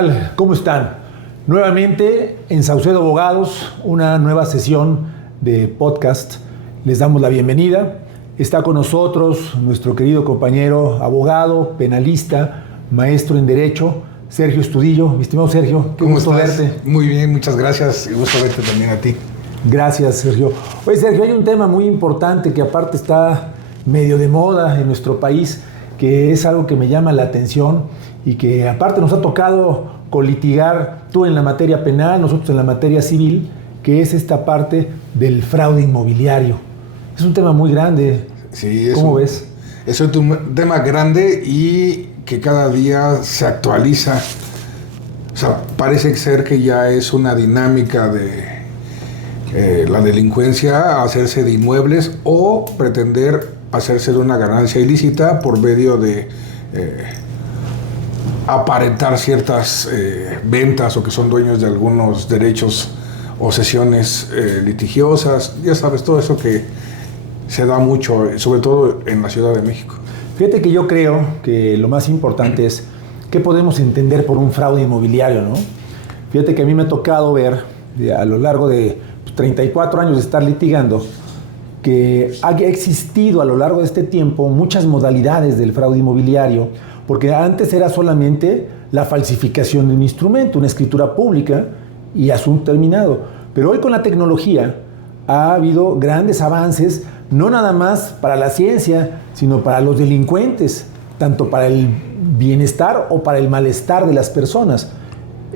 tal? ¿Cómo están? Nuevamente en Saucedo Abogados, una nueva sesión de podcast. Les damos la bienvenida. Está con nosotros nuestro querido compañero abogado, penalista, maestro en Derecho, Sergio Estudillo. Mi estimado Sergio, qué gusto verte. Muy bien, muchas gracias y gusto verte también a ti. Gracias, Sergio. Oye, Sergio, hay un tema muy importante que aparte está medio de moda en nuestro país, que es algo que me llama la atención y que aparte nos ha tocado colitigar, tú en la materia penal, nosotros en la materia civil, que es esta parte del fraude inmobiliario. Es un tema muy grande. Sí, ¿Cómo ves? Es un tema grande y que cada día se actualiza. O sea, parece ser que ya es una dinámica de la delincuencia, hacerse de inmuebles o pretender hacerse de una ganancia ilícita por medio de aparentar ciertas ventas o que son dueños de algunos derechos o sesiones litigiosas. Ya sabes, todo eso que se da mucho, sobre todo en la Ciudad de México. Fíjate que yo creo que lo más importante es qué podemos entender por un fraude inmobiliario, ¿no? Fíjate que a mí me ha tocado ver a lo largo de 34 años de estar litigando que ha existido a lo largo de este tiempo muchas modalidades del fraude inmobiliario, porque antes era solamente la falsificación de un instrumento, una escritura pública y asunto terminado. Pero hoy con la tecnología ha habido grandes avances, no nada más para la ciencia, sino para los delincuentes, tanto para el bienestar o para el malestar de las personas.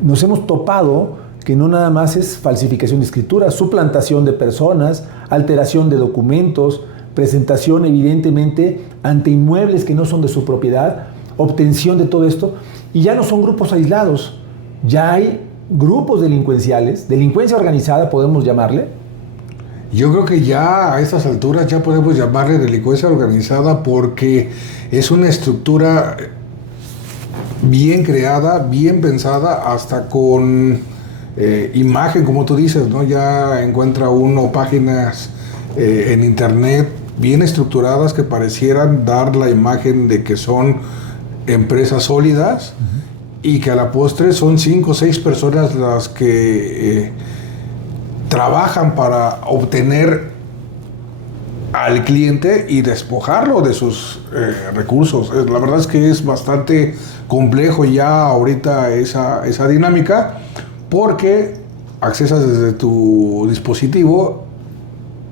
Nos hemos topado que no nada más es falsificación de escritura, suplantación de personas, alteración de documentos, presentación evidentemente ante inmuebles que no son de su propiedad, obtención de todo esto, y ya no son grupos aislados, ya hay grupos delincuenciales, delincuencia organizada podemos llamarle. Yo creo que ya a estas alturas ya podemos llamarle delincuencia organizada porque es una estructura bien creada, bien pensada, hasta con imagen, como tú dices, ¿no? Ya encuentra uno páginas en internet bien estructuradas que parecieran dar la imagen de que son empresas sólidas y que a la postre son 5 o 6 personas las que trabajan para obtener al cliente y despojarlo de sus recursos. La verdad es que es bastante complejo ya ahorita esa dinámica, porque accesas desde tu dispositivo,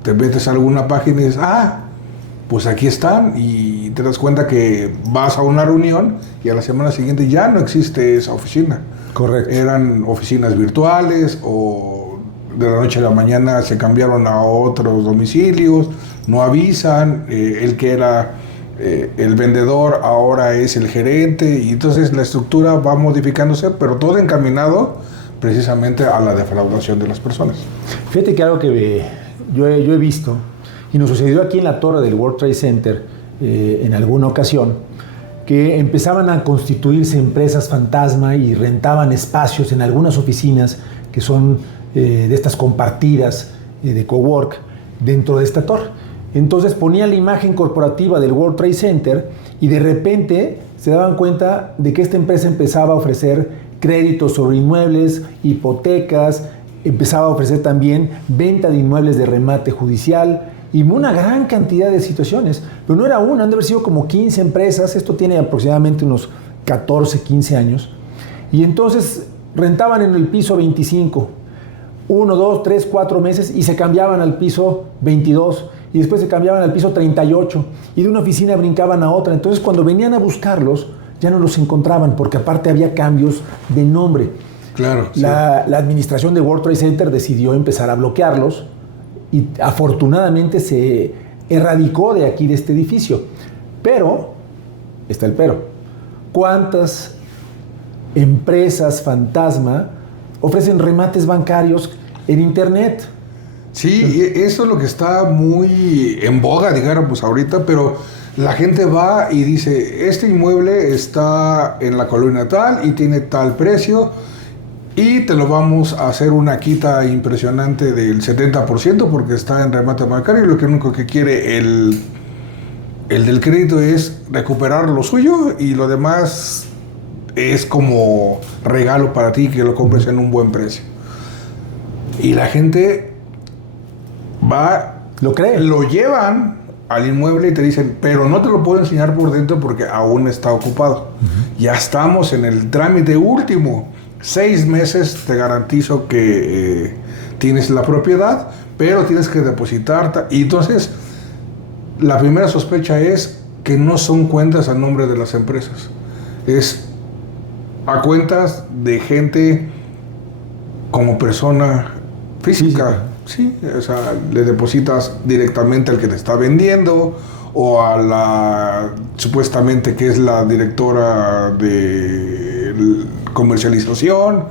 te metes a alguna página y dices, pues aquí están, y te das cuenta que vas a una reunión y a la semana siguiente ya no existe esa oficina. Correcto. Eran oficinas virtuales o de la noche a la mañana se cambiaron a otros domicilios, no avisan, el que era el vendedor ahora es el gerente, y entonces la estructura va modificándose, pero todo encaminado precisamente a la defraudación de las personas. Fíjate que algo que yo he visto, y nos sucedió aquí en la torre del World Trade Center en alguna ocasión, que empezaban a constituirse empresas fantasma y rentaban espacios en algunas oficinas que son de estas compartidas de cowork dentro de esta torre. Entonces ponían la imagen corporativa del World Trade Center y de repente se daban cuenta de que esta empresa empezaba a ofrecer créditos sobre inmuebles, hipotecas, empezaba a ofrecer también venta de inmuebles de remate judicial y una gran cantidad de situaciones. Pero no era una, han de haber sido como 15 empresas, esto tiene aproximadamente unos 14, 15 años. Y entonces rentaban en el piso 25, 1, 2, 3, 4 meses y se cambiaban al piso 22 y después se cambiaban al piso 38 y de una oficina brincaban a otra. Entonces cuando venían a buscarlos, ya no los encontraban, porque aparte había cambios de nombre. Claro. La administración de World Trade Center decidió empezar a bloquearlos y afortunadamente se erradicó de aquí, de este edificio. Pero, está el pero, ¿cuántas empresas fantasma ofrecen remates bancarios en internet? Sí, eso es lo que está muy en boga, digamos, ahorita, pero la gente va y dice, este inmueble está en la colonia tal y tiene tal precio y te lo vamos a hacer una quita impresionante del 70% porque está en remate bancario, y lo único que quiere el del crédito es recuperar lo suyo y lo demás es como regalo para ti que lo compres en un buen precio. Y la gente va, lo cree, lo llevan al inmueble y te dicen, pero no te lo puedo enseñar por dentro porque aún está ocupado. Ya estamos en el trámite último. 6 meses te garantizo que tienes la propiedad, pero tienes que depositar. Y entonces, la primera sospecha es que no son cuentas a nombre de las empresas. Es a cuentas de gente como persona física. Sí, o sea, le depositas directamente al que te está vendiendo o a la supuestamente que es la directora de comercialización,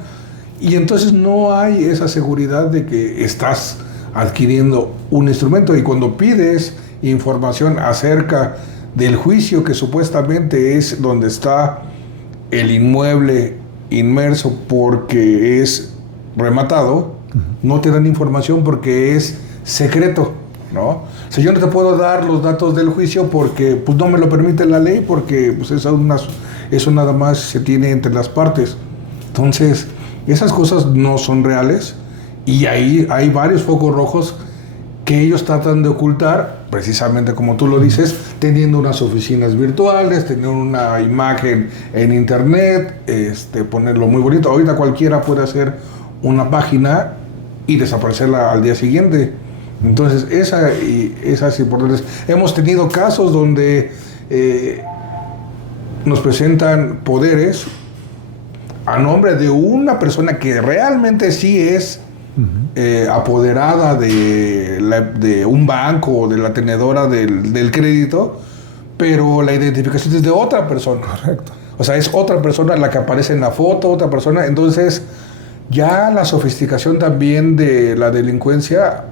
y entonces no hay esa seguridad de que estás adquiriendo un instrumento. Y cuando pides información acerca del juicio que supuestamente es donde está el inmueble inmerso porque es rematado, no te dan información porque es secreto, ¿no? O sea, yo no te puedo dar los datos del juicio porque pues, no me lo permite la ley, porque pues, eso nada más se tiene entre las partes. Entonces, esas cosas no son reales, y ahí hay varios focos rojos que ellos tratan de ocultar, precisamente como tú lo dices, teniendo unas oficinas virtuales, teniendo una imagen en internet, ponerlo muy bonito. Ahorita cualquiera puede hacer una página y desaparecerla al día siguiente. Entonces, esas importantes. Hemos tenido casos donde nos presentan poderes a nombre de una persona que realmente sí es apoderada de un banco o de la tenedora del crédito, pero la identificación es de otra persona. Correcto. O sea, es otra persona la que aparece en la foto, otra persona. Entonces, ya la sofisticación también de la delincuencia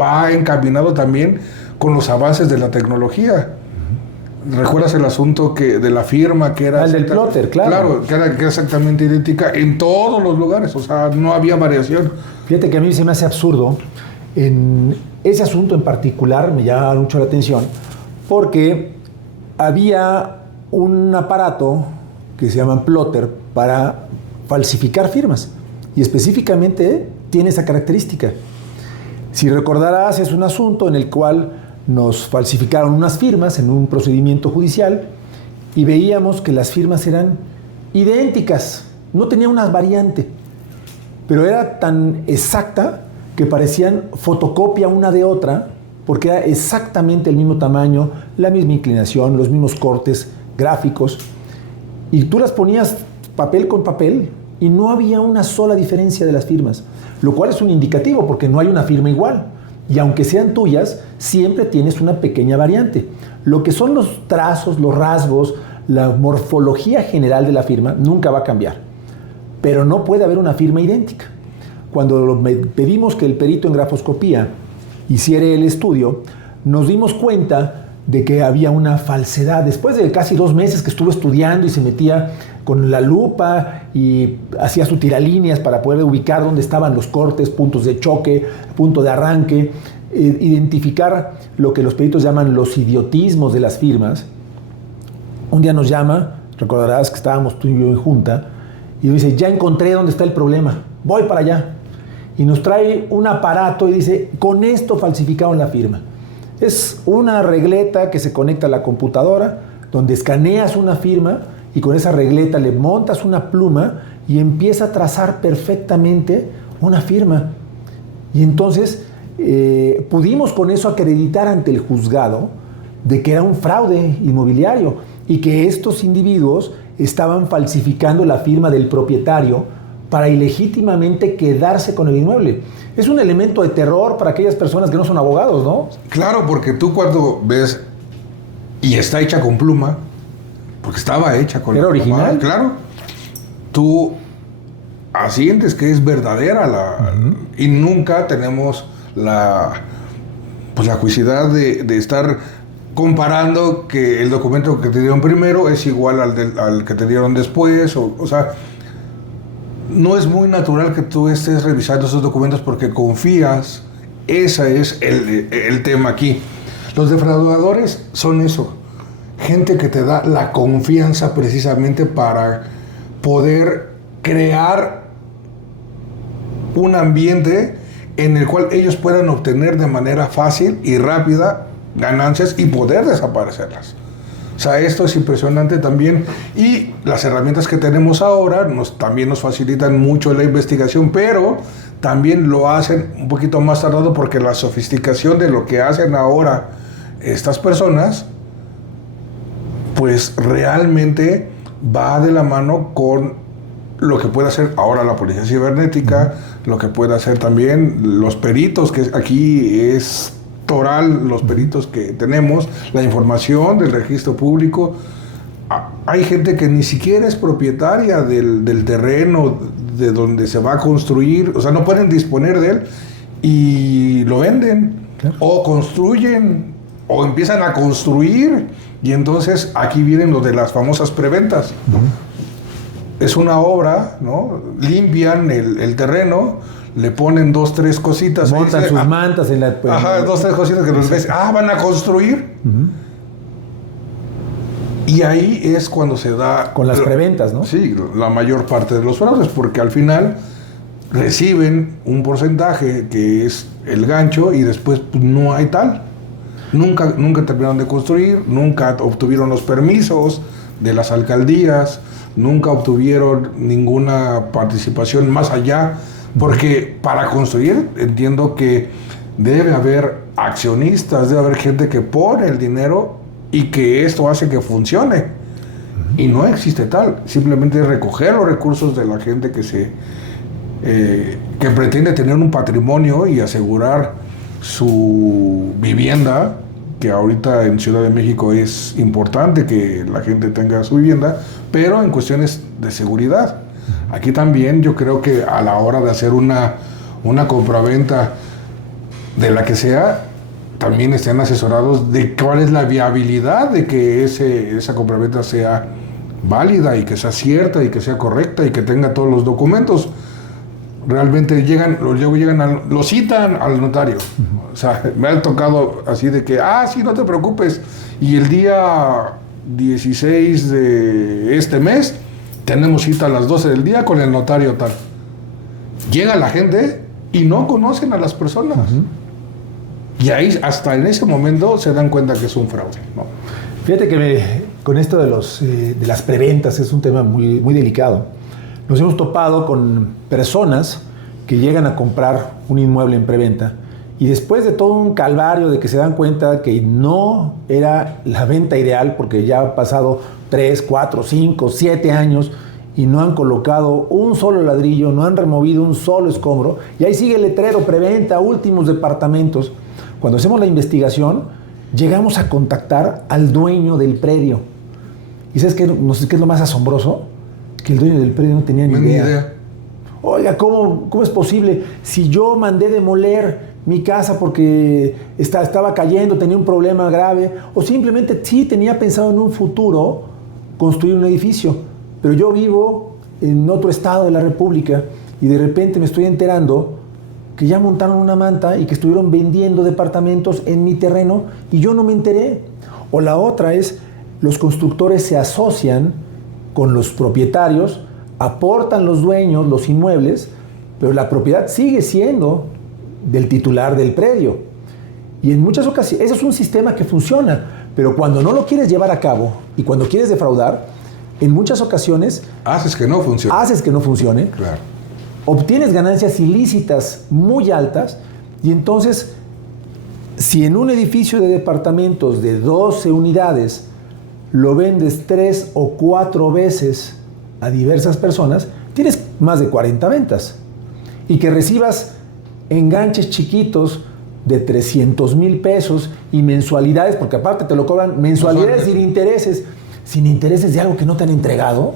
va encaminado también con los avances de la tecnología. ¿Recuerdas el asunto de la firma que era... El del plotter, claro. Claro, que era exactamente idéntica en todos los lugares, o sea, no había variación. Fíjate que a mí se me hace absurdo. En ese asunto en particular me llama mucho la atención porque había un aparato que se llama plotter para falsificar firmas, y específicamente tiene esa característica. Si recordarás, es un asunto en el cual nos falsificaron unas firmas en un procedimiento judicial y veíamos que las firmas eran idénticas, no tenía una variante, pero era tan exacta que parecían fotocopia una de otra, porque era exactamente el mismo tamaño, la misma inclinación, los mismos cortes gráficos, y tú las ponías papel con papel y no había una sola diferencia de las firmas, lo cual es un indicativo porque no hay una firma igual. Y aunque sean tuyas, siempre tienes una pequeña variante. Lo que son los trazos, los rasgos, la morfología general de la firma nunca va a cambiar. Pero no puede haber una firma idéntica. Cuando pedimos que el perito en grafoscopía hiciera el estudio, nos dimos cuenta de que había una falsedad. Después de casi 2 meses que estuvo estudiando y se metía con la lupa y hacía sus tiralíneas para poder ubicar dónde estaban los cortes, puntos de choque, punto de arranque, identificar lo que los peritos llaman los idiotismos de las firmas. Un día nos llama, recordarás que estábamos tú y yo en junta, y dice, ya encontré dónde está el problema, voy para allá. Y nos trae un aparato y dice, con esto falsificaron la firma. Es una regleta que se conecta a la computadora, donde escaneas una firma y con esa regleta le montas una pluma y empieza a trazar perfectamente una firma. Y entonces pudimos con eso acreditar ante el juzgado de que era un fraude inmobiliario y que estos individuos estaban falsificando la firma del propietario para ilegítimamente quedarse con el inmueble. Es un elemento de terror para aquellas personas que no son abogados, ¿no? Claro, porque tú cuando ves y está hecha con pluma, porque estaba hecha con ¿Era original? Claro, tú asientes que es verdadera y nunca tenemos la juiciedad de estar comparando que el documento que te dieron primero es igual al que te dieron después, o sea, no es muy natural que tú estés revisando esos documentos porque confías. Ese es el tema aquí. Los defraudadores son eso. gente que te da la confianza precisamente para poder crear un ambiente en el cual ellos puedan obtener de manera fácil y rápida ganancias y poder desaparecerlas. O sea, esto es impresionante también, y las herramientas que tenemos ahora también nos facilitan mucho la investigación, pero también lo hacen un poquito más tardado, porque la sofisticación de lo que hacen ahora estas personas pues realmente va de la mano con lo que puede hacer ahora la policía cibernética, lo que puede hacer también los peritos, que aquí es toral los peritos que tenemos, la información del registro público. Hay gente que ni siquiera es propietaria del terreno de donde se va a construir, o sea, no pueden disponer de él y lo venden, claro, o construyen, o empiezan a construir, y entonces aquí vienen lo de las famosas preventas. Es una obra, ¿no? Limpian el terreno, le ponen 2, 3 cositas. Montan sus mantas en la... Ajá, 2, 3 cositas que los ves. Van a construir. Y ahí es cuando se da... Con las preventas, ¿no? Sí, la mayor parte de los fraudes, porque al final reciben un porcentaje que es el gancho y después pues, no hay tal. Nunca terminaron de construir, nunca obtuvieron los permisos de las alcaldías, nunca obtuvieron ninguna participación más allá, porque para construir entiendo que debe haber accionistas, debe haber gente que pone el dinero y que esto hace que funcione. Y no existe tal, simplemente es recoger los recursos de la gente que pretende tener un patrimonio y asegurar su vivienda, que ahorita en Ciudad de México es importante que la gente tenga su vivienda, pero en cuestiones de seguridad. Aquí también yo creo que a la hora de hacer una compraventa de la que sea, también estén asesorados de cuál es la viabilidad de que esa compraventa sea válida y que sea cierta y que sea correcta y que tenga todos los documentos. Realmente lo citan al notario. O sea, me ha tocado así de que, sí, no te preocupes, y el día 16 de este mes tenemos cita a las 12 del día con el notario tal. Llega la gente y no conocen a las personas. Y ahí, hasta en ese momento, se dan cuenta que es un fraude, ¿no? Fíjate que con esto de las preventas es un tema muy, muy delicado. Nos hemos topado con personas que llegan a comprar un inmueble en preventa y después de todo un calvario de que se dan cuenta que no era la venta ideal, porque ya han pasado 3, 4, 5, 7 años y no han colocado un solo ladrillo, no han removido un solo escombro, y ahí sigue el letrero: preventa, últimos departamentos. Cuando hacemos la investigación, llegamos a contactar al dueño del predio. ¿Y sabes qué es lo más asombroso? Que el dueño del predio no tenía ni idea. Oiga, ¿cómo es posible? Si yo mandé demoler mi casa porque estaba cayendo, tenía un problema grave, o simplemente sí tenía pensado en un futuro construir un edificio, pero yo vivo en otro estado de la República y de repente me estoy enterando que ya montaron una manta y que estuvieron vendiendo departamentos en mi terreno y yo no me enteré. O la otra es, los constructores se asocian con los propietarios, aportan los dueños los inmuebles, pero la propiedad sigue siendo del titular del predio. Y en muchas ocasiones, eso es un sistema que funciona, pero cuando no lo quieres llevar a cabo y cuando quieres defraudar, en muchas ocasiones haces que no funcione. Claro. Obtienes ganancias ilícitas muy altas, y entonces, si en un edificio de departamentos de 12 unidades lo vendes 3 o 4 veces a diversas personas, tienes más de 40 ventas. Y que recibas enganches chiquitos de 300,000 pesos y mensualidades, porque aparte te lo cobran mensualidades sin intereses de algo que no te han entregado.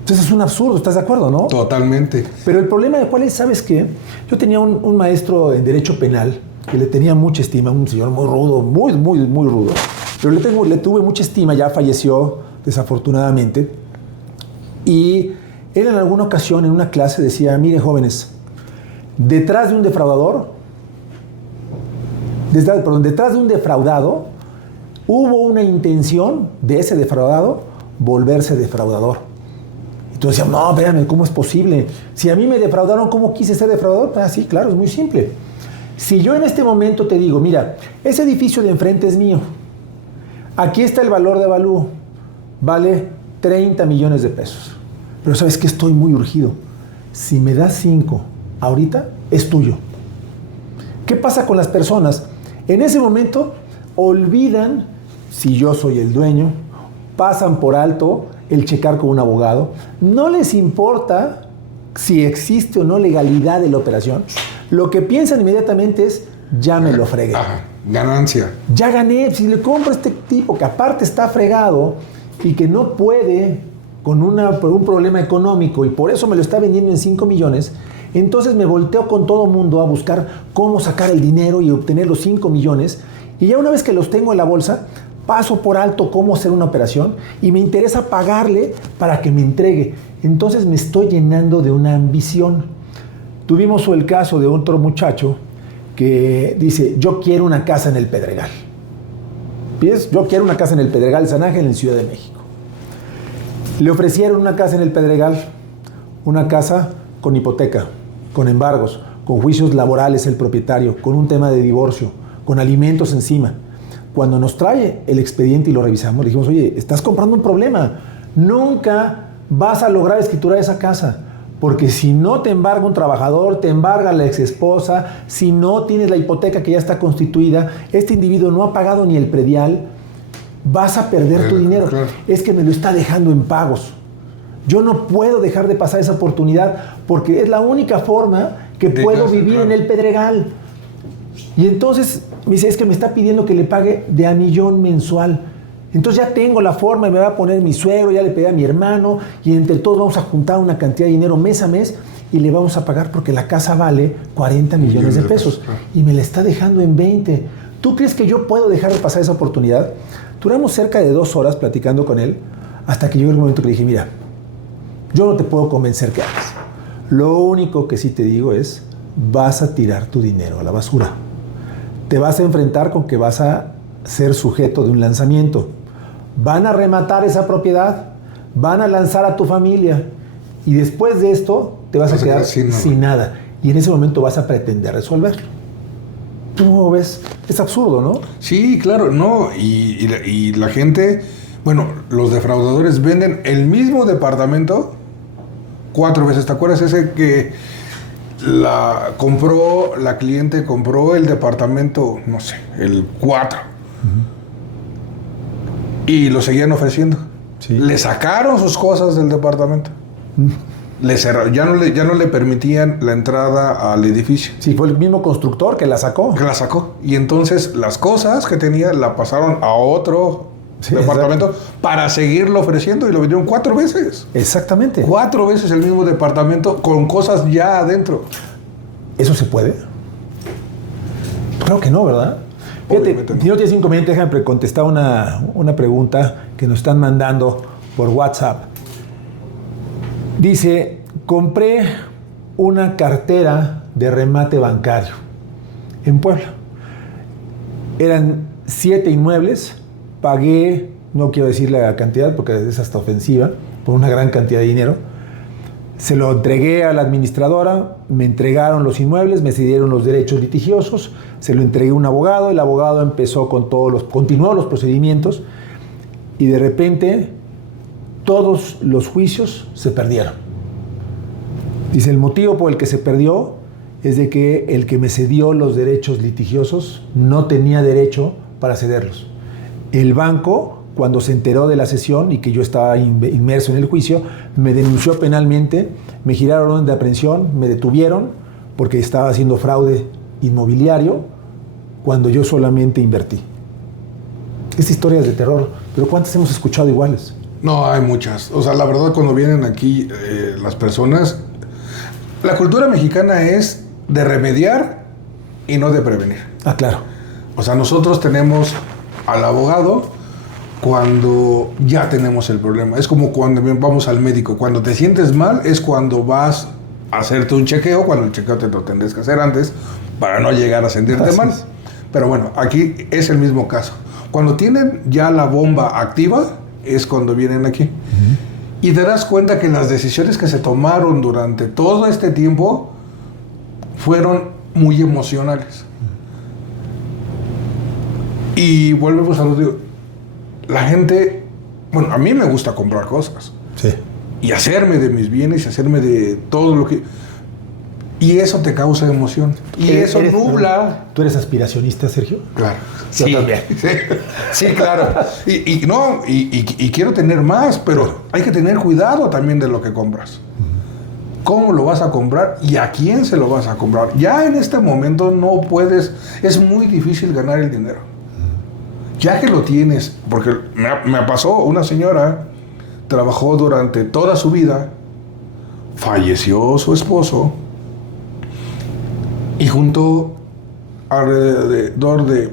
Entonces es un absurdo, ¿estás de acuerdo, no? Totalmente. Pero el problema de cuál es, ¿sabes qué? Yo tenía un maestro en Derecho Penal que le tenía mucha estima, un señor muy rudo, muy, muy, muy rudo. Pero le tuve mucha estima, ya falleció desafortunadamente. Y él en alguna ocasión en una clase decía: mire, jóvenes, detrás de un defraudado, hubo una intención de ese defraudado volverse defraudador. Entonces decían, no, espérame, ¿cómo es posible? Si a mí me defraudaron, ¿cómo quise ser defraudador? Ah, sí, claro, es muy simple. Si yo en este momento te digo, mira, ese edificio de enfrente es mío, aquí está el valor de avalúo, vale 30 millones de pesos, pero ¿sabes qué? Estoy muy urgido. Si me das 5 ahorita, es tuyo. ¿Qué pasa con las personas? En ese momento olvidan si yo soy el dueño, pasan por alto el checar con un abogado, no les importa si existe o no legalidad de la operación, lo que piensan inmediatamente es, ya me lo fregué. Ajá, ganancia. Ya gané, si le compro a este tipo que aparte está fregado y que no puede por un problema económico y por eso me lo está vendiendo en 5 millones, entonces me volteo con todo mundo a buscar cómo sacar el dinero y obtener los 5 millones y ya una vez que los tengo en la bolsa, paso por alto cómo hacer una operación y me interesa pagarle para que me entregue. Entonces me estoy llenando de una ambición. Tuvimos el caso de otro muchacho que dice, yo quiero una casa en el Pedregal. ¿Ves? Yo quiero una casa en el Pedregal San Ángel, en Ciudad de México. Le ofrecieron una casa en el Pedregal, una casa con hipoteca, con embargos, con juicios laborales el propietario, con un tema de divorcio, con alimentos encima. Cuando nos trae el expediente y lo revisamos, le dijimos, oye, estás comprando un problema. Nunca vas a lograr escriturar esa casa. Porque si no te embarga un trabajador, te embarga la exesposa, si no tienes la hipoteca que ya está constituida, este individuo no ha pagado ni el predial, vas a perder tu dinero. Claro. Es que me lo está dejando en pagos. Yo no puedo dejar de pasar esa oportunidad porque es la única forma que puedo vivir en el Pedregal. Y entonces me dice, es que me está pidiendo que le pague de a millón mensual. Entonces ya tengo la forma y me va a poner mi suegro, ya le pedí a mi hermano y entre todos vamos a juntar una cantidad de dinero mes a mes y le vamos a pagar porque la casa vale 40 millones de pesos y me la está dejando en 20. ¿Tú crees que yo puedo dejar de pasar esa oportunidad? Duramos cerca de 2 horas platicando con él hasta que llegó el momento que le dije, mira, yo no te puedo convencer que hagas. Lo único que sí te digo es, vas a tirar tu dinero a la basura. Te vas a enfrentar con que vas a ser sujeto de un lanzamiento. Van a rematar esa propiedad, van a lanzar a tu familia y después de esto te vas a quedar sin nada. Y en ese momento vas a pretender resolverlo. ¿Tú ves? Es absurdo, ¿no? Sí, claro, no. Y la gente, bueno, los defraudadores venden el mismo departamento 4 veces. ¿Te acuerdas ese que la cliente compró el departamento, no sé, el 4? Y lo seguían ofreciendo. Sí. Le sacaron sus cosas del departamento. Le cerraron, ya no le permitían la entrada al edificio. Sí, fue el mismo constructor que la sacó. Y entonces las cosas que tenía la pasaron a otro departamento para seguirlo ofreciendo y lo vendieron 4 veces. Exactamente. 4 veces el mismo departamento con cosas ya adentro. ¿Eso se puede? Creo que no, ¿verdad? Fíjate, si no tienes inconveniente, déjame contestar una pregunta que nos están mandando por WhatsApp. Dice, compré una cartera de remate bancario en Puebla. Eran 7 inmuebles, pagué, no quiero decir la cantidad porque es hasta ofensiva, por una gran cantidad de dinero. Se lo entregué a la administradora, me entregaron los inmuebles, me cedieron los derechos litigiosos, se lo entregué a un abogado, el abogado empezó continuó los procedimientos y de repente todos los juicios se perdieron. Dice, el motivo por el que se perdió es de que el que me cedió los derechos litigiosos no tenía derecho para cederlos. El banco, cuando se enteró de la cesión y que yo estaba inmerso en el juicio, me denunció penalmente, me giraron orden de aprehensión, me detuvieron porque estaba haciendo fraude inmobiliario cuando yo solamente invertí. Esta historia es de terror, pero ¿cuántas hemos escuchado iguales? No, hay muchas. O sea, la verdad, cuando vienen aquí las personas, la cultura mexicana es de remediar y no de prevenir. Ah, claro. O sea, nosotros tenemos al abogado cuando ya tenemos el problema. Es como cuando vamos al médico. Cuando te sientes mal es cuando vas a hacerte un chequeo, cuando el chequeo te lo tendrás que hacer antes para no llegar a sentirte mal. Pero bueno, aquí es el mismo caso. Cuando tienen ya la bomba activa, es cuando vienen aquí. Y te das cuenta que las decisiones que se tomaron durante todo este tiempo fueron muy emocionales. Y volvemos a lo digo, la gente, bueno, a mí me gusta comprar cosas. Sí. Y hacerme de mis bienes, y hacerme de todo lo que... Y eso te causa emoción. Y eso nubla... ¿Tú eres aspiracionista, Sergio? Claro. Yo también. Sí, claro. Y quiero tener más, pero hay que tener cuidado también de lo que compras. ¿Cómo lo vas a comprar y a quién se lo vas a comprar? Ya en este momento no puedes... Es muy difícil ganar el dinero. Ya que lo tienes, porque me pasó una señora, trabajó durante toda su vida, falleció su esposo y juntó alrededor de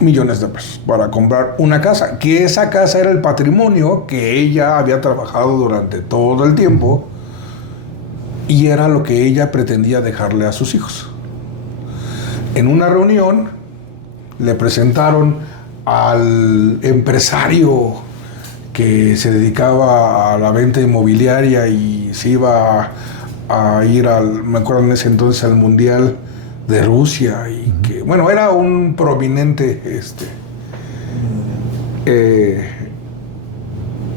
millones de pesos para comprar una casa, que esa casa era el patrimonio que ella había trabajado durante todo el tiempo y era lo que ella pretendía dejarle a sus hijos. En una reunión le presentaron al empresario que se dedicaba a la venta inmobiliaria y se iba a ir me acuerdo en ese entonces, al Mundial de Rusia, y que, bueno, era un prominente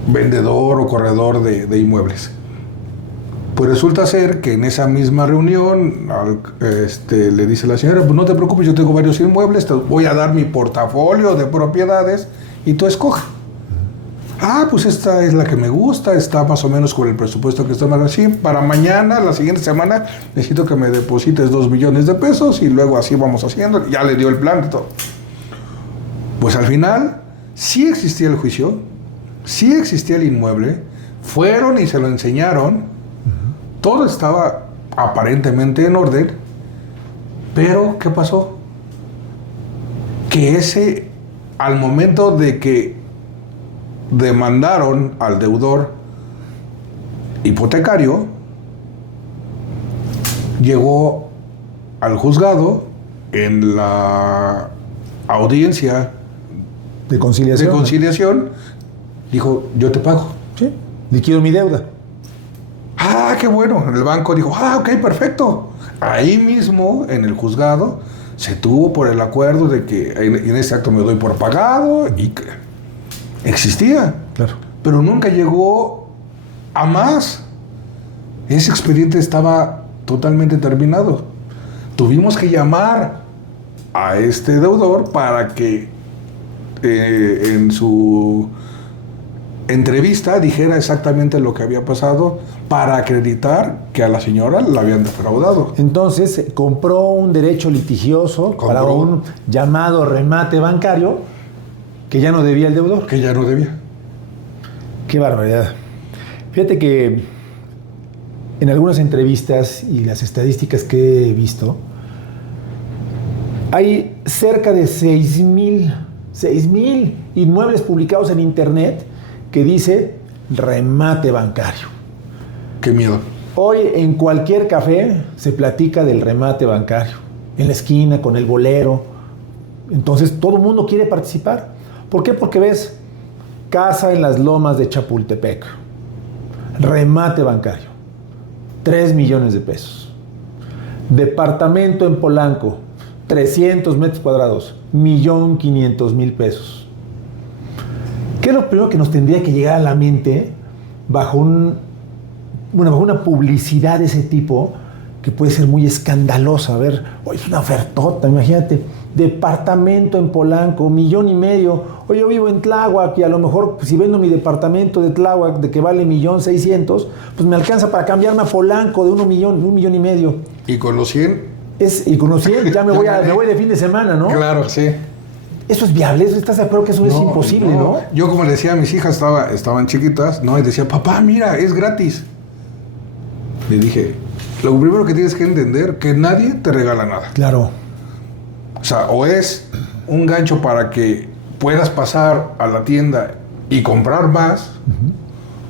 vendedor o corredor de inmuebles. Pues resulta ser que en esa misma reunión le dice la señora, pues no te preocupes, yo tengo varios inmuebles, te voy a dar mi portafolio de propiedades y tú escoge. Ah, pues esta es la que me gusta, está más o menos con el presupuesto que estamos así. Para mañana, la siguiente semana, necesito que me deposites 2 millones de pesos y luego así vamos haciendo. Ya le dio el plan de todo. Pues al final, sí existía el juicio, sí existía el inmueble, fueron y se lo enseñaron, todo estaba aparentemente en orden, pero ¿qué pasó? Que al momento de que demandaron al deudor hipotecario, llegó al juzgado en la audiencia de conciliación, dijo, yo te pago. Sí, liquido mi deuda. Ah, qué bueno. El banco dijo, ok, perfecto. Ahí mismo, en el juzgado, se tuvo por el acuerdo de que en ese acto me doy por pagado y que existía. Claro. Pero nunca llegó a más. Ese expediente estaba totalmente terminado. Tuvimos que llamar a este deudor para que en su entrevista dijera exactamente lo que había pasado para acreditar que a la señora la habían defraudado. Entonces compró un derecho litigioso para un llamado remate bancario que ya no debía el deudor. Que ya no debía. Qué barbaridad. Fíjate que en algunas entrevistas y las estadísticas que he visto, hay cerca de 6,000 inmuebles publicados en internet que dice remate bancario. Qué miedo. Hoy en cualquier café se platica del remate bancario, en la esquina, con el bolero. Entonces todo el mundo quiere participar. ¿Por qué? Porque ves casa en las lomas de Chapultepec, remate bancario, 3 millones de pesos. Departamento en Polanco, 300 metros cuadrados, 1,500,000 pesos. ¿Qué es lo primero que nos tendría que llegar a la mente bajo una publicidad de ese tipo que puede ser muy escandalosa? A ver, oye, es una ofertota, imagínate, departamento en Polanco, 1,5 millones. Oye, yo vivo en Tláhuac y a lo mejor si vendo mi departamento de Tláhuac de que vale 1,600,000, pues me alcanza para cambiarme a Polanco de 1,5 millones. Y con los 100. Y con los 100 ya me voy de fin de semana, ¿no? Claro, sí. ¿Eso es viable? ¿Estás de acuerdo que eso es imposible, no? Yo, como le decía a mis hijas, estaban chiquitas, ¿no? Y decía, papá, mira, es gratis. Le dije, lo primero que tienes que entender, que nadie te regala nada. Claro. O sea, o es un gancho para que puedas pasar a la tienda y comprar más,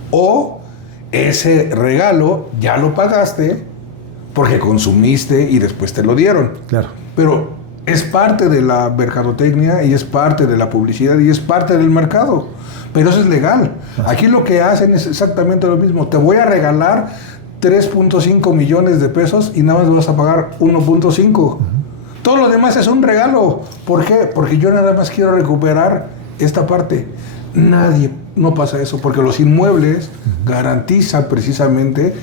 o ese regalo ya lo pagaste porque consumiste y después te lo dieron. Claro. Pero Es parte de la mercadotecnia y es parte de la publicidad y es parte del mercado. Pero eso es legal. Aquí lo que hacen es exactamente lo mismo. Te voy a regalar 3.5 millones de pesos y nada más vas a pagar 1.5. Todo lo demás es un regalo. ¿Por qué? Porque yo nada más quiero recuperar esta parte. No pasa eso, porque los inmuebles garantizan precisamente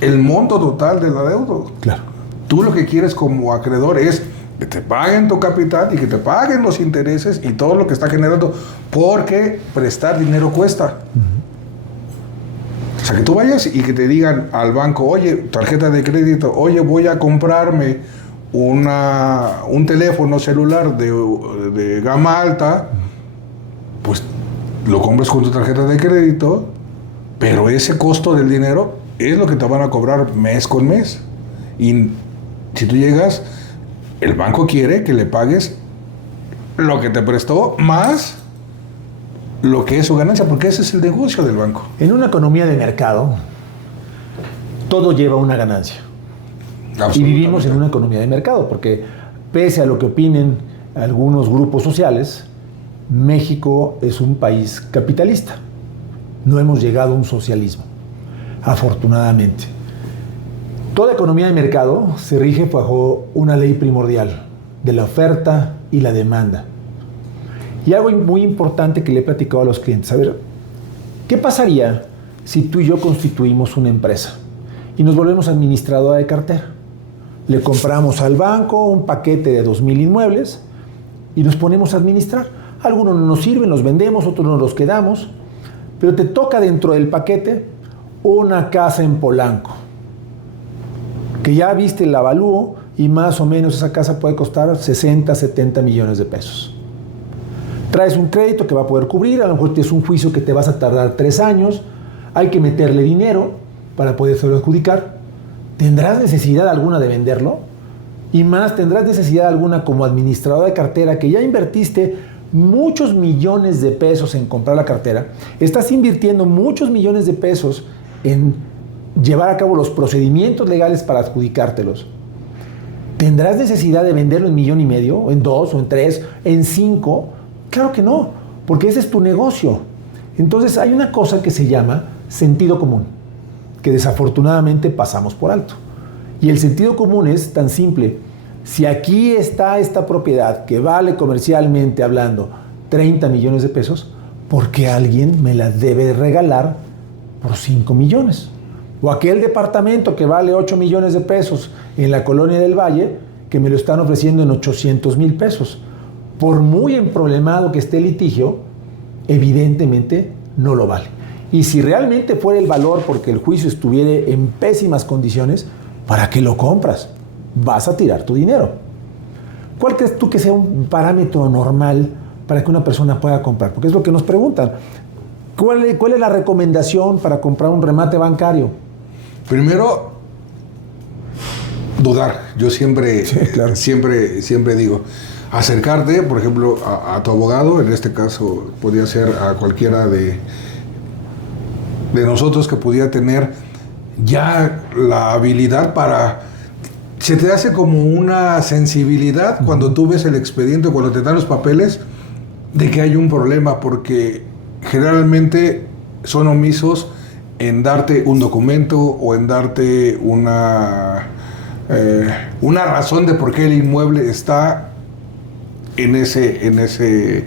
el monto total del adeudo. Claro. Tú lo que quieres como acreedor es que te paguen tu capital y que te paguen los intereses y todo lo que está generando, porque prestar dinero cuesta. O sea, que tú vayas y que te digan al banco, oye, tarjeta de crédito, oye, voy a comprarme un teléfono celular de gama alta, pues lo compras con tu tarjeta de crédito, pero ese costo del dinero es lo que te van a cobrar mes con mes. Y si tú llegas, el banco quiere que le pagues lo que te prestó más lo que es su ganancia, porque ese es el negocio del banco. En una economía de mercado, todo lleva una ganancia. Y vivimos en una economía de mercado, porque pese a lo que opinen algunos grupos sociales, México es un país capitalista. No hemos llegado a un socialismo, afortunadamente. Toda economía de mercado se rige bajo una ley primordial de la oferta y la demanda. Y algo muy importante que le he platicado a los clientes. A ver, ¿qué pasaría si tú y yo constituimos una empresa y nos volvemos administradora de cartera? Le compramos al banco un paquete de 2,000 inmuebles y nos ponemos a administrar. Algunos no nos sirven, los vendemos, otros nos los quedamos, pero te toca dentro del paquete una casa en Polanco, que ya viste el avalúo y más o menos esa casa puede costar 60, 70 millones de pesos. Traes un crédito que va a poder cubrir, a lo mejor tienes un juicio que te vas a tardar 3 años, hay que meterle dinero para poderlo adjudicar. ¿Tendrás necesidad alguna de venderlo? Y más, ¿tendrás necesidad alguna como administrador de cartera que ya invertiste muchos millones de pesos en comprar la cartera? Estás invirtiendo muchos millones de pesos en llevar a cabo los procedimientos legales para adjudicártelos. ¿Tendrás necesidad de venderlo en 1,5 millones, en 2, o en 3, en 5? Claro que no, porque ese es tu negocio. Entonces hay una cosa que se llama sentido común, que desafortunadamente pasamos por alto. Y el sentido común es tan simple. Si aquí está esta propiedad que vale comercialmente hablando 30 millones de pesos, ¿por qué alguien me la debe regalar por 5 millones? O aquel departamento que vale 8 millones de pesos en la Colonia del Valle, que me lo están ofreciendo en 800,000 pesos. Por muy emproblemado que esté el litigio, evidentemente no lo vale. Y si realmente fuera el valor porque el juicio estuviera en pésimas condiciones, ¿para qué lo compras? Vas a tirar tu dinero. ¿Cuál crees tú que sea un parámetro normal para que una persona pueda comprar? Porque es lo que nos preguntan. ¿Cuál es la recomendación para comprar un remate bancario? Primero, dudar. Yo siempre, sí, claro. siempre digo, acercarte, por ejemplo, a tu abogado. En este caso podría ser a cualquiera de nosotros que pudiera tener ya la habilidad para... Se te hace como una sensibilidad cuando tú ves el expediente, cuando te dan los papeles, de que hay un problema, porque generalmente son omisos en darte un documento o en darte una razón de por qué el inmueble está en ese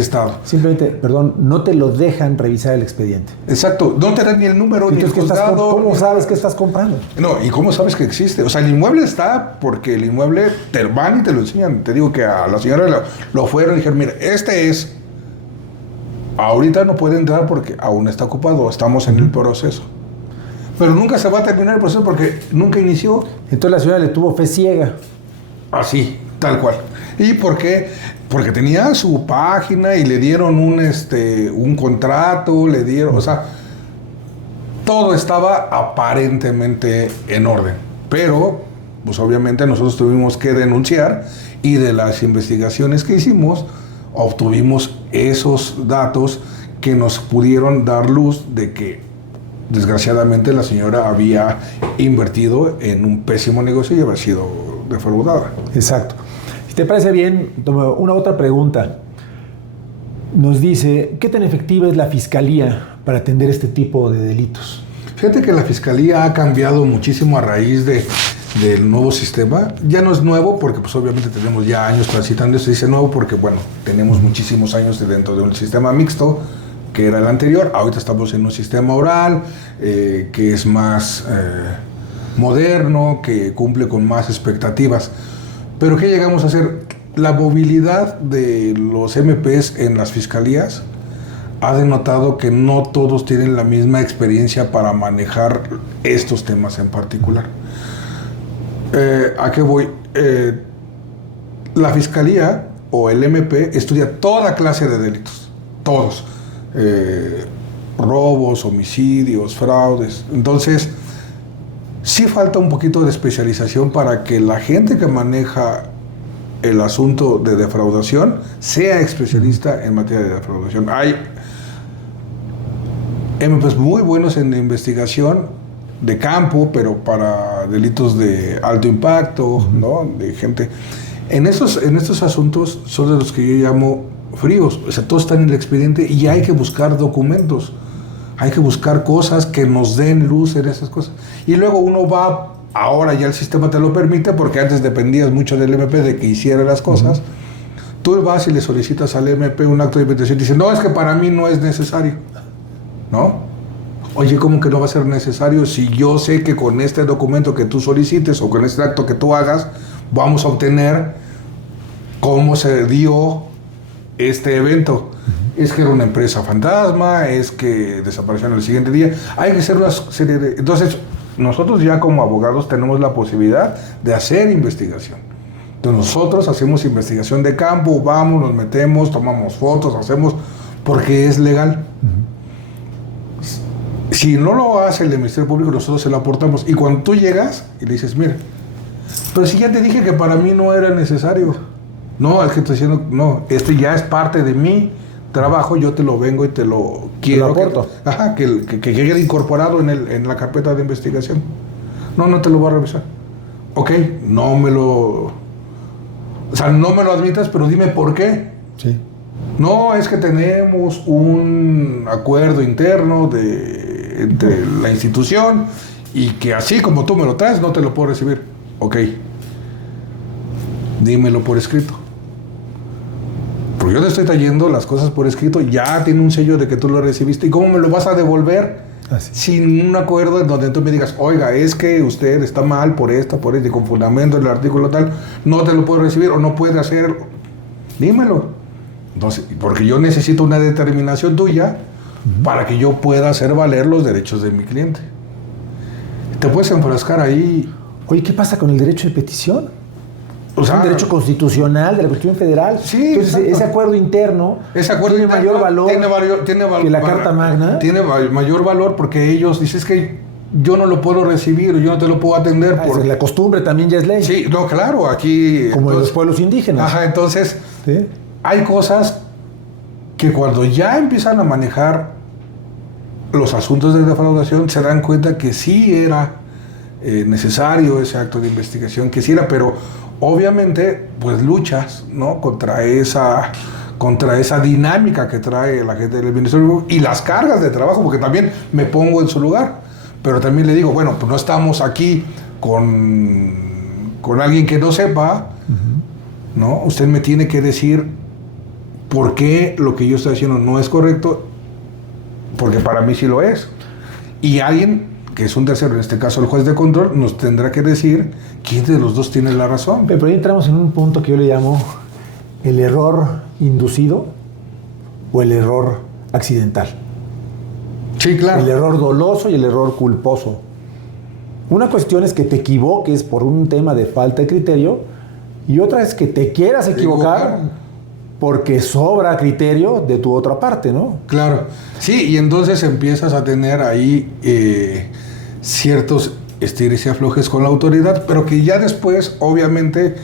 estado. Simplemente, perdón, no te lo dejan revisar el expediente. Exacto, no te dan ni el número ni el juzgado. ¿Cómo sabes que estás comprando? No, ¿y cómo sabes que existe? O sea, el inmueble está porque el inmueble te van y te lo enseñan. Te digo que a la señora lo fueron y dijeron, mira, este es... Ahorita no puede entrar porque aún está ocupado, estamos en el proceso. Pero nunca se va a terminar el proceso porque nunca inició. Entonces la señora le tuvo fe ciega. Así, tal cual. ¿Y por qué? Porque tenía su página y le dieron un contrato, le dieron, o sea, todo estaba aparentemente en orden. Pero, pues obviamente nosotros tuvimos que denunciar y de las investigaciones que hicimos, obtuvimos esos datos que nos pudieron dar luz de que desgraciadamente la señora había invertido en un pésimo negocio y había sido defraudada. Exacto. te parece bien, una otra pregunta. Nos dice, ¿qué tan efectiva es la Fiscalía para atender este tipo de delitos? Fíjate que la Fiscalía ha cambiado muchísimo a raíz del nuevo sistema. Ya no es nuevo porque pues obviamente tenemos ya años transitando. Se dice nuevo porque, bueno, tenemos muchísimos años dentro de un sistema mixto, que era el anterior. Ahorita estamos en un sistema oral, que es más moderno, que cumple con más expectativas. Pero ¿qué llegamos a hacer? La movilidad de los MPs en las fiscalías ha denotado que no todos tienen la misma experiencia para manejar estos temas en particular. ¿A qué voy? La fiscalía o el MP estudia toda clase de delitos, todos. Robos, homicidios, fraudes. Entonces, sí falta un poquito de especialización para que la gente que maneja el asunto de defraudación sea especialista en materia de defraudación. Hay MPs muy buenos en investigación de campo, pero para delitos de alto impacto, ¿no? De gente. En estos asuntos son de los que yo llamo fríos. O sea, todos están en el expediente y hay que buscar documentos. Hay que buscar cosas que nos den luz en esas cosas. Y luego uno va, ahora ya el sistema te lo permite, porque antes dependías mucho del MP de que hiciera las cosas. Tú vas y le solicitas al MP un acto de investigación y dices, no, es que para mí no es necesario. ¿No? Oye, ¿cómo que no va a ser necesario si yo sé que con este documento que tú solicites o con este acto que tú hagas, vamos a obtener cómo se dio este evento? Es que era una empresa fantasma, es que desapareció en el siguiente día. Hay que hacer una serie de... Entonces, nosotros ya como abogados tenemos la posibilidad de hacer investigación. Entonces, nosotros hacemos investigación de campo, vamos, nos metemos, tomamos fotos, hacemos, porque es legal. Si no lo hace el Ministerio Público, nosotros se lo aportamos. Y cuando tú llegas y le dices, mira, pero si ya te dije que para mí no era necesario. No, es que estoy diciendo, no, este ya es parte de mi trabajo, yo te lo vengo y te lo quiero. Te lo aporto. Que quede incorporado en la carpeta de investigación. No te lo voy a revisar. Ok, no me lo admitas, pero dime por qué. Sí. No, es que tenemos un acuerdo interno entre la institución y que así como tú me lo traes, no te lo puedo recibir. Ok, dímelo por escrito. Porque yo te estoy trayendo las cosas por escrito, ya tiene un sello de que tú lo recibiste. ¿Y cómo me lo vas a devolver? Así. Sin un acuerdo en donde tú me digas, oiga, es que usted está mal por esto, y con fundamento en el artículo tal, no te lo puedo recibir o no puede hacer. Dímelo. Entonces, porque yo necesito una determinación tuya para que yo pueda hacer valer los derechos de mi cliente. Te puedes enfrascar ahí. Oye, ¿qué pasa con el derecho de petición? O sea, es un derecho constitucional de la Constitución Federal. Sí, entonces, exacto. ese acuerdo interno tiene mayor valor que la Carta Magna. Tiene mayor valor porque ellos dicen, es que yo no lo puedo recibir, yo no te lo puedo atender. Por la costumbre también ya es ley. Sí, no, claro, aquí... Como en los pueblos indígenas. Ajá, entonces, ¿sí? Hay cosas que cuando ya empiezan a manejar los asuntos de defraudación se dan cuenta que sí era necesario ese acto de investigación, que sí era, pero obviamente pues luchas, ¿no? contra esa dinámica que trae la gente del Ministerio Público y las cargas de trabajo, porque también me pongo en su lugar, pero también le digo, bueno, pues no estamos aquí con alguien que no sepa, ¿no? Usted me tiene que decir por qué lo que yo estoy haciendo no es correcto, porque para mí sí lo es. Y alguien, que es un tercero, en este caso el juez de control, nos tendrá que decir quién de los dos tiene la razón. Pero ahí entramos en un punto que yo le llamo el error inducido o el error accidental. Sí, claro. El error doloso y el error culposo. Una cuestión es que te equivoques por un tema de falta de criterio y otra es que te quieras equivocar porque sobra criterio de tu otra parte, ¿no? Claro. Sí, y entonces empiezas a tener ahí ciertos estires y aflojes con la autoridad, pero que ya después, obviamente,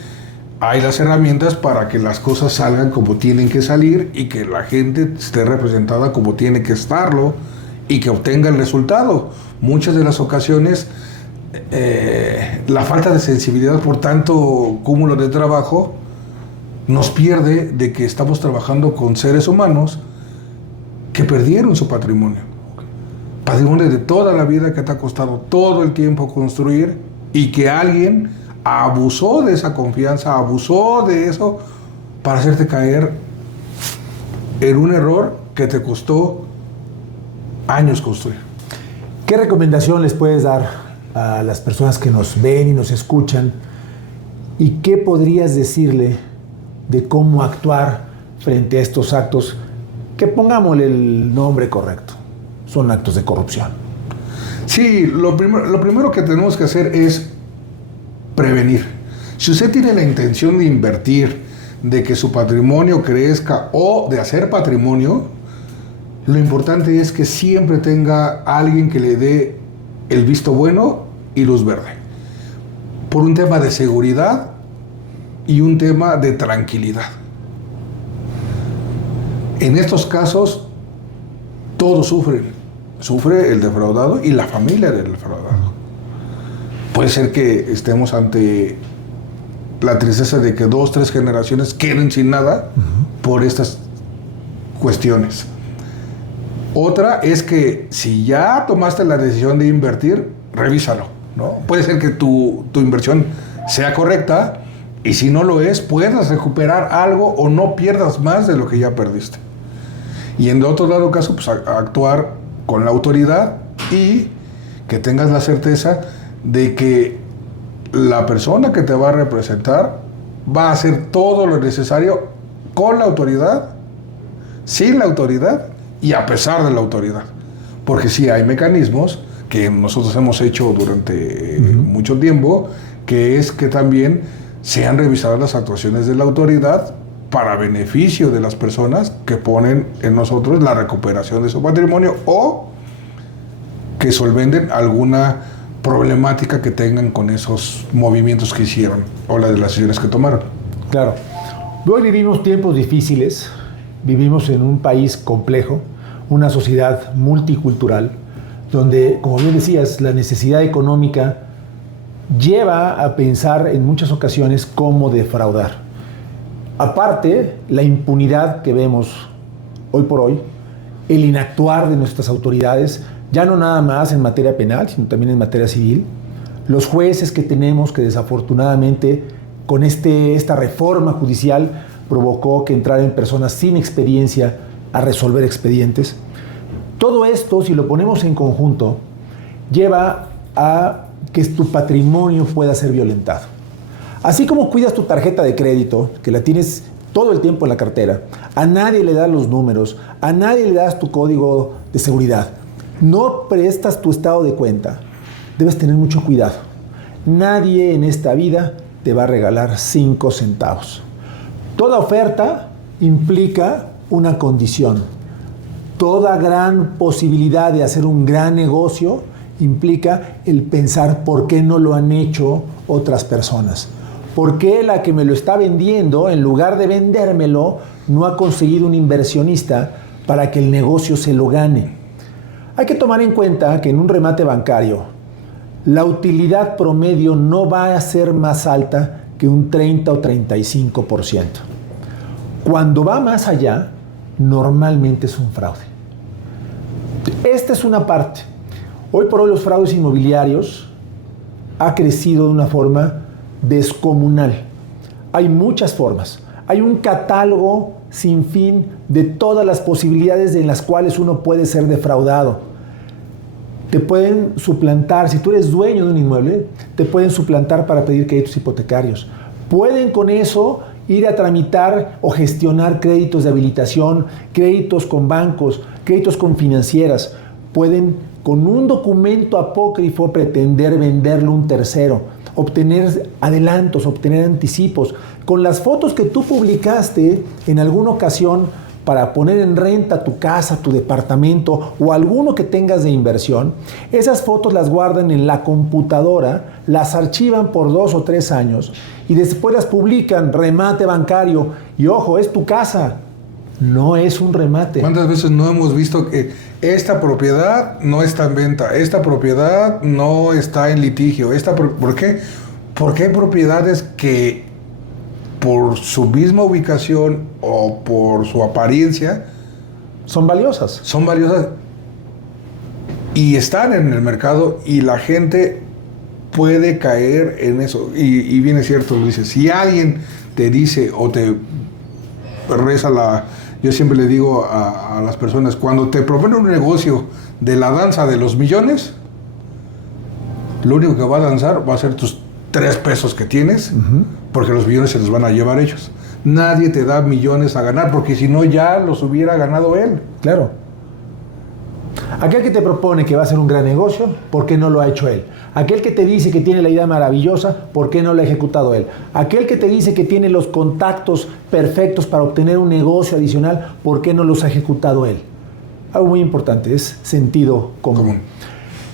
hay las herramientas para que las cosas salgan como tienen que salir y que la gente esté representada como tiene que estarlo y que obtenga el resultado. Muchas de las ocasiones, la falta de sensibilidad por tanto cúmulo de trabajo nos pierde de que estamos trabajando con seres humanos que perdieron su patrimonio. Patrimonio de toda la vida que te ha costado todo el tiempo construir y que alguien abusó de esa confianza, abusó de eso para hacerte caer en un error que te costó años construir. ¿Qué recomendación les puedes dar a las personas que nos ven y nos escuchan? ¿Y qué podrías decirle de cómo actuar frente a estos actos que, pongámosle el nombre correcto, son actos de corrupción? Sí, lo primero que tenemos que hacer es prevenir. Si usted tiene la intención de invertir, de que su patrimonio crezca o de hacer patrimonio, lo importante es que siempre tenga alguien que le dé el visto bueno y luz verde. Por un tema de seguridad y un tema de tranquilidad. En estos casos, todos sufren. Sufre el defraudado y la familia del defraudado. Puede ser que estemos ante la tristeza de que 2, 3 generaciones queden sin nada por estas cuestiones. Otra es que si ya tomaste la decisión de invertir, revísalo, ¿no? Puede ser que tu inversión sea correcta y si no lo es, puedas recuperar algo o no pierdas más de lo que ya perdiste. Y en otro dado caso, pues actuar con la autoridad y que tengas la certeza de que la persona que te va a representar va a hacer todo lo necesario con la autoridad, sin la autoridad y a pesar de la autoridad. Porque sí hay mecanismos que nosotros hemos hecho durante mucho tiempo, que es que también sean revisadas las actuaciones de la autoridad para beneficio de las personas que ponen en nosotros la recuperación de su patrimonio o que solventen alguna problemática que tengan con esos movimientos que hicieron o las decisiones que tomaron. Claro. Hoy vivimos tiempos difíciles, vivimos en un país complejo, una sociedad multicultural, donde, como bien decías, la necesidad económica lleva a pensar en muchas ocasiones cómo defraudar. Aparte, la impunidad que vemos hoy por hoy, el inactuar de nuestras autoridades, ya no nada más en materia penal, sino también en materia civil. Los jueces que tenemos, que desafortunadamente con esta reforma judicial provocó que entraran personas sin experiencia a resolver expedientes. Todo esto, si lo ponemos en conjunto, lleva a que tu patrimonio pueda ser violentado. Así como cuidas tu tarjeta de crédito, que la tienes todo el tiempo en la cartera, a nadie le das los números, a nadie le das tu código de seguridad, no prestas tu estado de cuenta, debes tener mucho cuidado. Nadie en esta vida te va a regalar 5 centavos. Toda oferta implica una condición. Toda gran posibilidad de hacer un gran negocio implica el pensar por qué no lo han hecho otras personas. ¿Por qué la que me lo está vendiendo, en lugar de vendérmelo, no ha conseguido un inversionista para que el negocio se lo gane? Hay que tomar en cuenta que en un remate bancario, la utilidad promedio no va a ser más alta que un 30 o 35%. Cuando va más allá, normalmente es un fraude. Esta es una parte. Hoy por hoy los fraudes inmobiliarios ha crecido de una forma descomunal. Hay muchas formas. Hay un catálogo sin fin de todas las posibilidades en las cuales uno puede ser defraudado. Te pueden suplantar, si tú eres dueño de un inmueble, te pueden suplantar para pedir créditos hipotecarios. Pueden con eso ir a tramitar o gestionar créditos de habilitación, créditos con bancos, créditos con financieras. Pueden con un documento apócrifo pretender venderlo a un tercero, obtener adelantos, obtener anticipos. Con las fotos que tú publicaste en alguna ocasión para poner en renta tu casa, tu departamento o alguno que tengas de inversión, esas fotos las guardan en la computadora, las archivan por 2 o 3 años y después las publican, remate bancario. Y ojo, es tu casa, no es un remate. ¿Cuántas veces no hemos visto que esta propiedad no está en venta, esta propiedad no está en litigio? ¿Por qué? Porque hay propiedades que por su misma ubicación o por su apariencia Son valiosas. son valiosas y están en el mercado y la gente puede caer en eso. Y bien es cierto, lo dice, si alguien te dice o te reza yo siempre le digo a las personas, cuando te proponen un negocio de la danza de los millones, lo único que va a danzar va a ser tus 3 pesos que tienes, porque los millones se los van a llevar ellos. Nadie te da millones a ganar, porque si no ya los hubiera ganado él. Claro. Aquel que te propone que va a ser un gran negocio, ¿por qué no lo ha hecho él? Aquel que te dice que tiene la idea maravillosa, ¿por qué no lo ha ejecutado él? Aquel que te dice que tiene los contactos perfectos para obtener un negocio adicional, ¿por qué no los ha ejecutado él? Algo muy importante, es sentido común.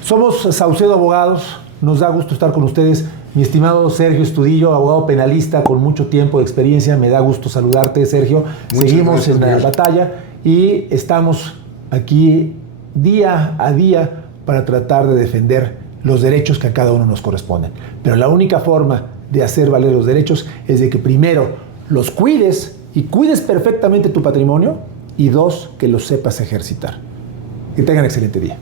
Somos Saucedo Abogados, nos da gusto estar con ustedes. Mi estimado Sergio Estudillo, abogado penalista con mucho tiempo de experiencia, me da gusto saludarte, Sergio. Seguimos en la batalla y estamos aquí día a día para tratar de defender los derechos que a cada uno nos corresponden. Pero la única forma de hacer valer los derechos es de que primero los cuides y cuides perfectamente tu patrimonio y 2, que los sepas ejercitar. Que tengan excelente día.